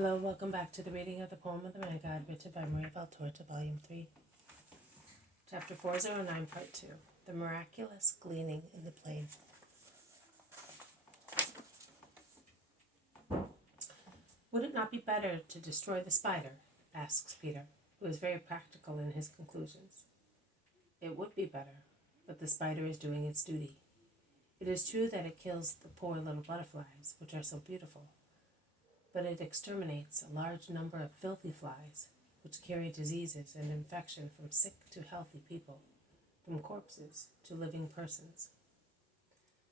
Hello, welcome back to the reading of the poem of the Man God, written by Maria Valtorta, Volume 3, Chapter 409, Part 2, The Miraculous Gleaning in the Plain. Would it not be better to destroy the spider? Asks Peter, who is very practical in his conclusions. It would be better, but the spider is doing its duty. It is true that it kills the poor little butterflies, which are so beautiful, but it exterminates a large number of filthy flies, which carry diseases and infection from sick to healthy people, from corpses to living persons.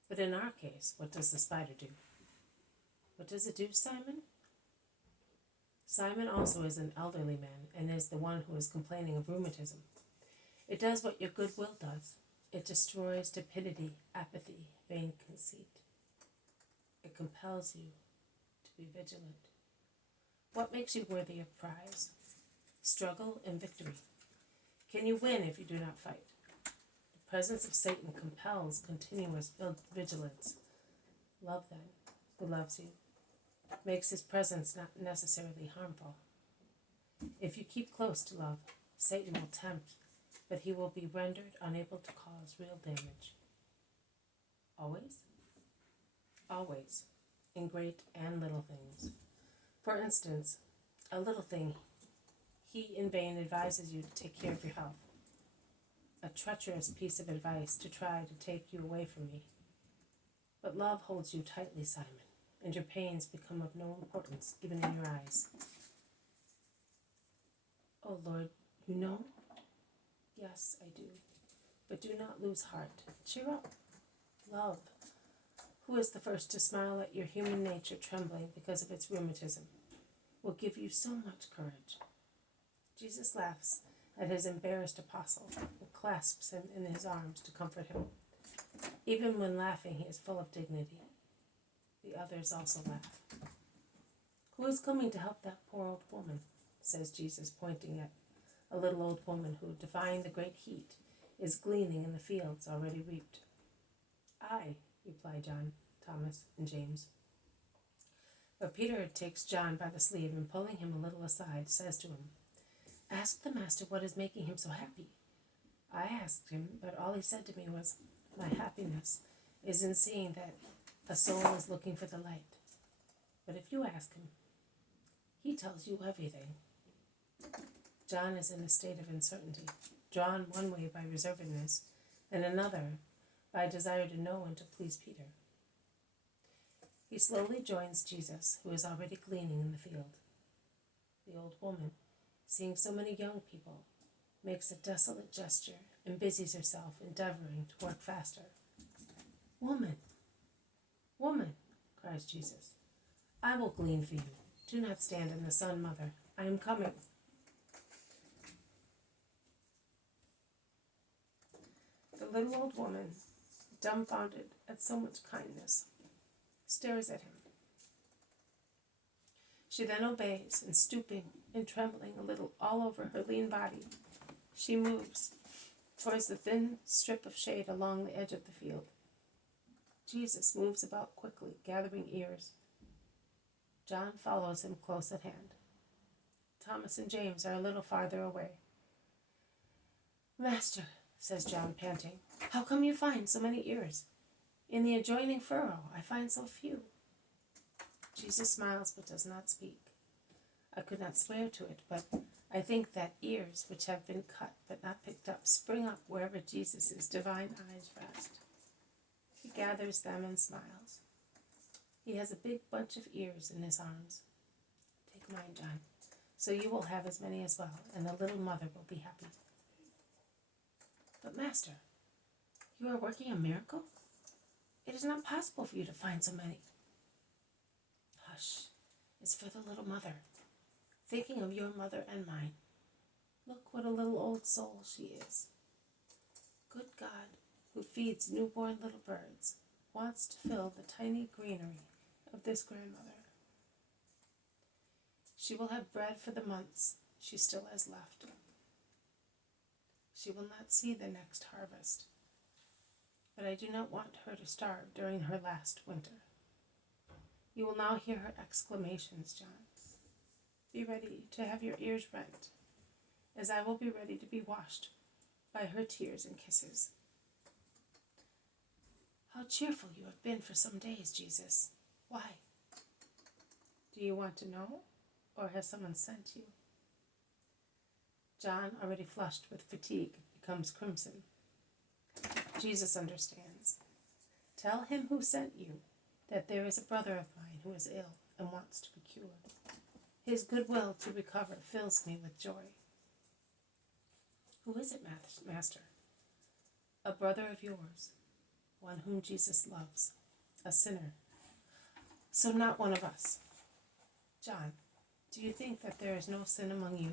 But in our case, what does the spider do? What does it do, Simon? Simon also is an elderly man, and is the one who is complaining of rheumatism. It does what your good will does. It destroys stupidity, apathy, vain conceit. It compels you to be vigilant. What makes you worthy of prize? Struggle and victory. Can you win if you do not fight? The presence of Satan compels continuous vigilance. Love, then, who loves you, makes his presence not necessarily harmful. If you keep close to love, Satan will tempt, but he will be rendered unable to cause real damage. Always? Always, in great and little things. For instance, a little thing, he in vain advises you to take care of your health. A treacherous piece of advice to try to take you away from me. But love holds you tightly, Simon, and your pains become of no importance, even in your eyes. Oh Lord, you know? Yes, I do. But do not lose heart. Cheer up. Love, who is the first to smile at your human nature trembling because of its rheumatism, will give you so much courage. Jesus laughs at his embarrassed apostle and clasps him in his arms to comfort him. Even when laughing, he is full of dignity. The others also laugh. Who is coming to help that poor old woman? Says Jesus, pointing at a little old woman who, defying the great heat, is gleaning in the fields already reaped. I, reply John, Thomas, and James. But Peter takes John by the sleeve and, pulling him a little aside, says to him, Ask the Master what is making him so happy. I asked him, but all he said to me was, My happiness is in seeing that a soul is looking for the light. But if you ask him, he tells you everything. John is in a state of uncertainty, drawn one way by reservedness, and another by a desire to know and to please Peter. He slowly joins Jesus, who is already gleaning in the field. The old woman, seeing so many young people, makes a desolate gesture and busies herself endeavoring to work faster. Woman, woman, cries Jesus, I will glean for you. Do not stand in the sun, mother. I am coming. The little old woman, dumbfounded at so much kindness, stares at him. She then obeys, and stooping and trembling a little all over her lean body, she moves towards the thin strip of shade along the edge of the field. Jesus moves about quickly, gathering ears. John follows him close at hand. Thomas and James are a little farther away. Master, says John, panting, how come you find so many ears? In the adjoining furrow I find so few. Jesus smiles but does not speak. I could not swear to it, but I think that ears which have been cut but not picked up spring up wherever Jesus' divine eyes rest. He gathers them and smiles. He has a big bunch of ears in his arms. Take mine, John, so you will have as many as well, and the little mother will be happy. But Master, you are working a miracle? It is not possible for you to find so many. Hush, it's for the little mother, thinking of your mother and mine. Look what a little old soul she is. Good God, who feeds newborn little birds, wants to fill the tiny granary of this grandmother. She will have bread for the months she still has left. She will not see the next harvest, but I do not want her to starve during her last winter. You will now hear her exclamations, John. be ready to have your ears rent, as I will be ready to be washed by her tears and kisses. How cheerful you have been for some days, Jesus. Why? Do you want to know, or has someone sent you? John, already flushed with fatigue, becomes crimson. Jesus understands. Tell him who sent you that there is a brother of mine who is ill and wants to be cured. His goodwill to recover fills me with joy. Who is it, Master? A brother of yours, one whom Jesus loves, a sinner. So not one of us. John, do you think that there is no sin among you?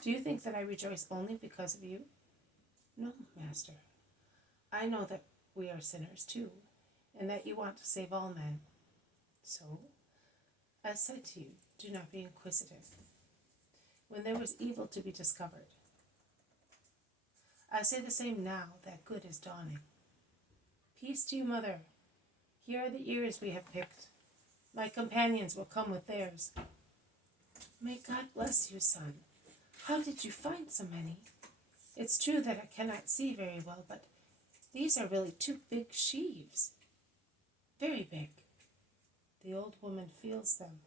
Do you think that I rejoice only because of you? No, Master. I know that we are sinners too, and that you want to save all men. So, I said to you, do not be inquisitive. When there was evil to be discovered, I say the same now that good is dawning. Peace to you, Mother. Here are the ears we have picked. My companions will come with theirs. May God bless you, son. How did you find so many? It's true that I cannot see very well, but these are really two big sheaves. Very big. The old woman feels them.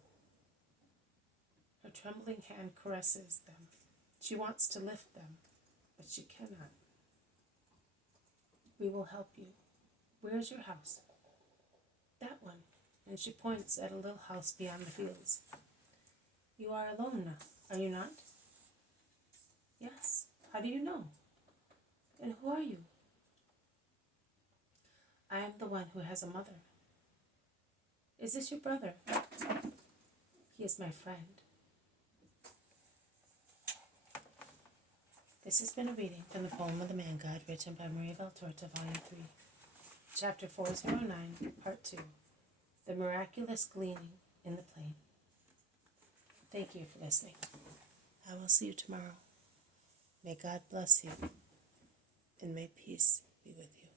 Her trembling hand caresses them. She wants to lift them, but she cannot. We will help you. Where's your house? That one. And she points at a little house beyond the fields. You are alone now, are you not? Yes. How do you know? And who are you? I am the one who has a mother. Is this your brother? He is my friend. This has been a reading from the poem of the Man God, written by Maria Valtorta, Volume 3, Chapter 409, Part 2, The Miraculous Gleaning in the Plain. Thank you for listening. I will see you tomorrow. May God bless you, and may peace be with you.